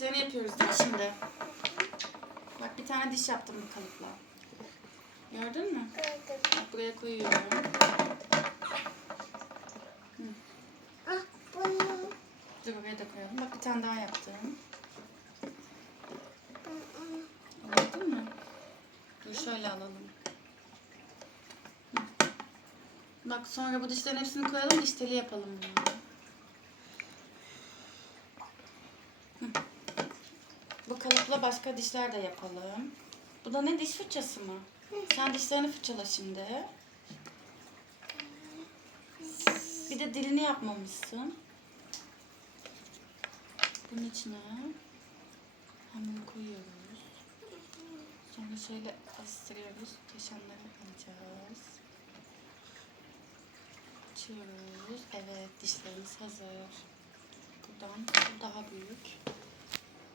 dişlerini yapıyoruz değil mi şimdi? Bak bir tane diş yaptım bu kalıpla. Gördün mü? Gördüm. Bak buraya koyuyorum. Dur buraya da koyalım. Bak bir tane daha yaptım. Anladın mı? Dur şöyle alalım. Bak sonra bu dişlerin hepsini koyalım. Diş teli yapalım bunu. Hı. Kalıpla başka dişler de yapalım. Bu da ne diş fırçası mı? Sen dişlerini fırçala şimdi. Bir de dilini yapmamışsın. Bunun içine hamuru koyuyoruz. Sonra şöyle bastırıyoruz. Taşanları alacağız. Açıyoruz. Evet dişlerimiz hazır. Buradan bu daha büyük.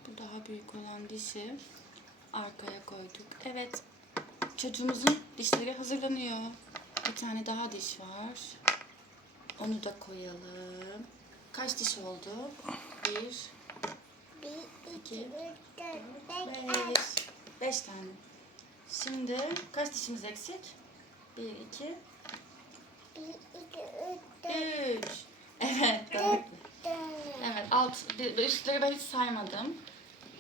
Bu daha büyük olan dişi arkaya koyduk. Evet çocuğumuzun dişleri hazırlanıyor. Bir tane daha diş var. Onu da koyalım. Kaç diş oldu? Bir, Bir, iki, İki, dört, beş, Beş. tane. Şimdi kaç dişimiz eksik? Bir, iki, Bir, iki, üç, üç. Evet, doğru. Evet, alt, üstleri ben hiç saymadım.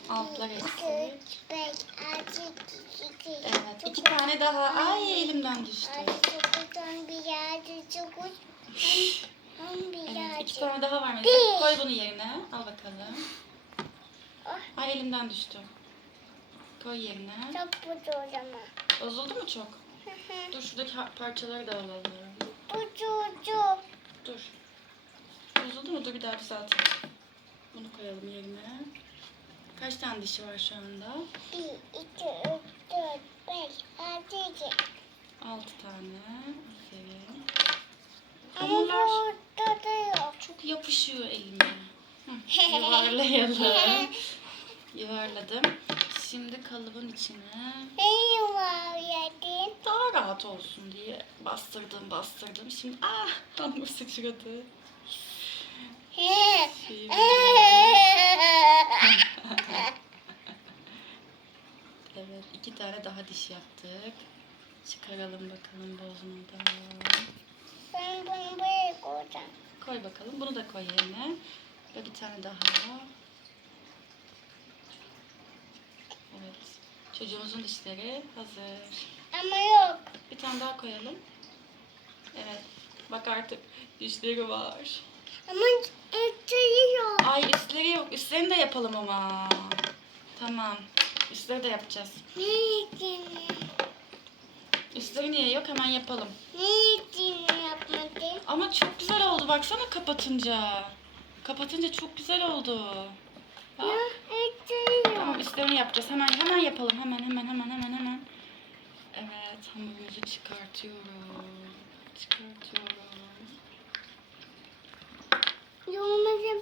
Altlar eksik. Evet, iki tane daha. Ay elimden düştü. Evet, iki tane daha var Melisa. Koy bunu yerine. Al bakalım. Ah. Ay elimden düştü. Koy yerine. Çok o zaman. Bozuldu mu çok? Dur şuradaki parçaları da alalım. Çocuk. Dur. Bozuldu mu? Dur bir daha düzeltelim. Bunu koyalım yerine. Kaç tane dişi var şu anda? Bir, iki, üç, dört, beş, altı, yedi. Altı tane. Aferin. Hamurlar çok yapışıyor elime. Hı, Yuvarlayalım. Yuvarladım. Şimdi kalıbın içine Ne var yedin? daha rahat olsun diye bastırdım bastırdım. Şimdi ah hamur sıçradı. Şimdi- Evet iki tane daha diş yaptık. Çıkaralım bakalım bozmadan. Ben bunu buraya koyacağım. Koy bakalım. Bunu da koy yerine. Ve bir tane daha. Evet. Çocuğumuzun dişleri hazır. Ama yok. Bir tane daha koyalım. Evet. Bak artık dişleri var. Ama etleri yok. Ay üstleri yok. Üstlerini de yapalım ama. Tamam. Üstleri de yapacağız. Üstleri niye yok? Hemen yapalım. Yapmadın? Ama çok güzel oldu. Baksana kapatınca. Kapatınca çok güzel oldu. Ya. Tamam üstlerini yapacağız. Hemen hemen yapalım. Hemen hemen hemen hemen hemen. Evet hamurumuzu çıkartıyorum. Çıkartıyorum.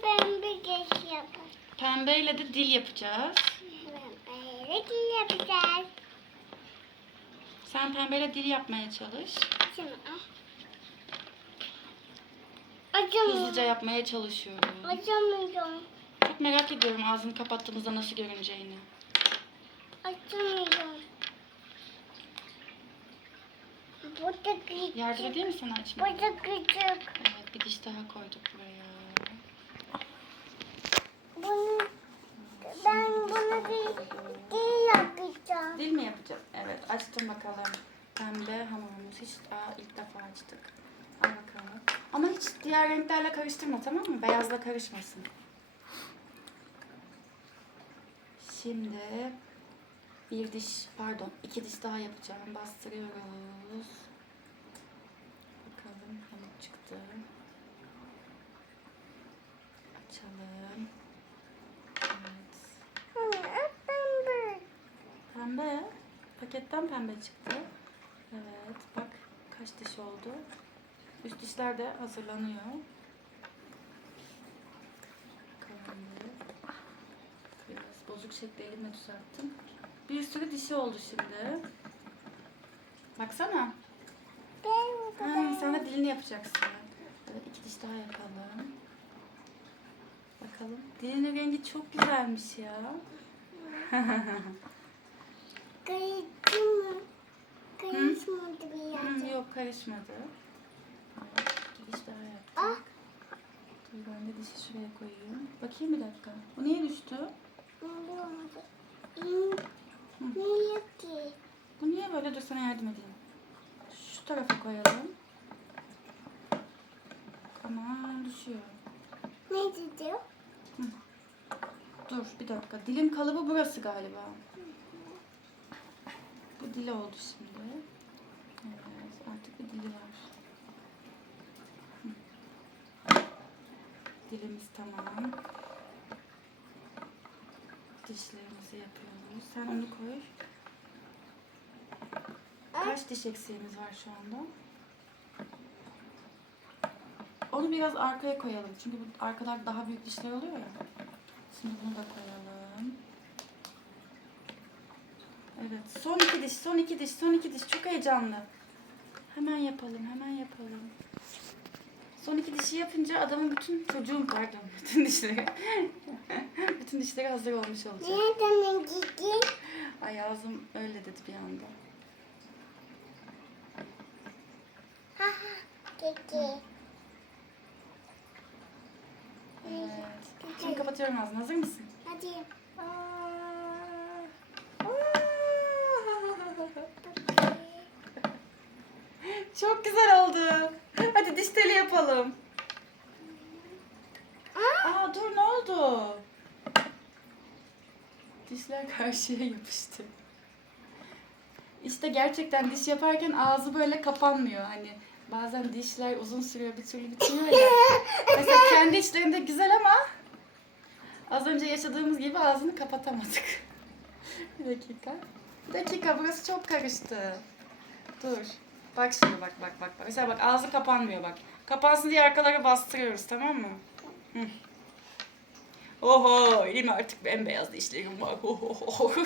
Ben bir geç yapayım. Pembeyle de dil yapacağız. Dil yapacağız. Sen pembeyle dil yapmaya çalış. Şimdi. Acımıyor. Hızlıca yapmaya çalışıyorum. Acımıyor. Çok merak ediyorum ağzını kapattığımızda nasıl görüneceğini. Acımıyor. Burada küçük. Yardım edeyim mi sana açmaya? Burada küçük. Evet bir diş daha koyduk buraya. Bunu ben bunu bir dil yapacağım. Dil mi yapacağım? Evet açtım bakalım. Pembe hamurumuz hiç daha ilk defa açtık. Al bakalım. Ama hiç diğer renklerle karıştırma tamam mı? Beyazla karışmasın. Şimdi bir diş pardon iki diş daha yapacağım. Bastırıyoruz. Bakalım hamur çıktı. Açalım. Evet. Anne, ben böyle. Pembe. Paketten pembe çıktı. Evet. Bak kaç diş oldu. Üst dişler de hazırlanıyor. Biraz bozuk şekli elimle düzelttim. Bir sürü dişi oldu şimdi. Baksana. Ha, sen de dilini yapacaksın. Evet, iki diş daha yapalım. Bakalım. Dilinin rengi çok güzelmiş ya. Kayıttı mı? Karışmadı bir Hmm, yerde. yok karışmadı. İki diş daha yaptık. Dur ben de dişi şuraya koyayım. Bakayım bir dakika. Bu niye düştü? Hmm, Ne yok ki? Bu niye böyle? Dur sana yardım edeyim. Şu tarafa koyalım. Aman düşüyor. Ne dedi? Dur bir dakika. Dilin kalıbı burası galiba. Bu dili oldu şimdi. Evet artık bir dili var. Hı. Dilimiz tamam. Dişlerimizi yapıyoruz. Sen onu koy. Kaç diş eksiğimiz var şu anda? Onu biraz arkaya koyalım. Çünkü bu arkalar daha büyük dişler oluyor ya. Şimdi bunu da koyalım. Evet. Son iki diş, son iki diş, son iki diş. Çok heyecanlı. Hemen yapalım, hemen yapalım. Son iki dişi yapınca adamın bütün çocuğun pardon, bütün dişleri bütün dişleri hazır olmuş olacak. Nereden gidin? Ay ağzım öyle dedi bir anda. Ha ha. Evet. Şimdi kapatıyorum ağzını. Hazır mısın? Hadi. Çok güzel oldu. Hadi diş teli yapalım. Aa dur ne oldu? Dişler karşıya yapıştı. İşte gerçekten diş yaparken ağzı böyle kapanmıyor. Hani bazen dişler uzun sürüyor bir türlü bitmiyor ya. Mesela kendi içlerinde güzel ama az önce yaşadığımız gibi ağzını kapatamadık. bir dakika. Bir dakika burası çok karıştı. Dur. Bak şimdi bak bak bak. Mesela bak ağzı kapanmıyor bak. Kapansın diye arkalara bastırıyoruz tamam mı? Hı. Oho elim artık bembeyaz dişlerim var. Oho.